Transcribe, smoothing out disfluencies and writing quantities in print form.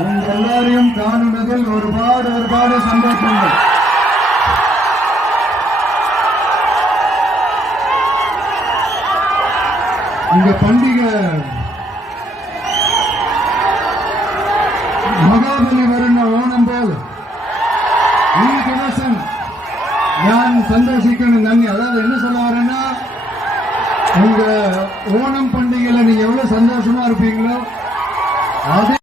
உங்க எல்லாரையும் காணுவதில் ஒருபாடு சந்தோஷங்கள். இந்த பண்டிகை മഹാബലി വരുന്ന ഓണം പോലെ ഈ ദിവസം ഞാൻ സന്തോഷിക്കണം. നന്ദി. அதாவது என்ன சொல்ல வரேன்னா, உங்க ஓணம் பண்டிகையில நீங்க எவ்வளவு சந்தோஷமா இருப்பீங்களோ அதே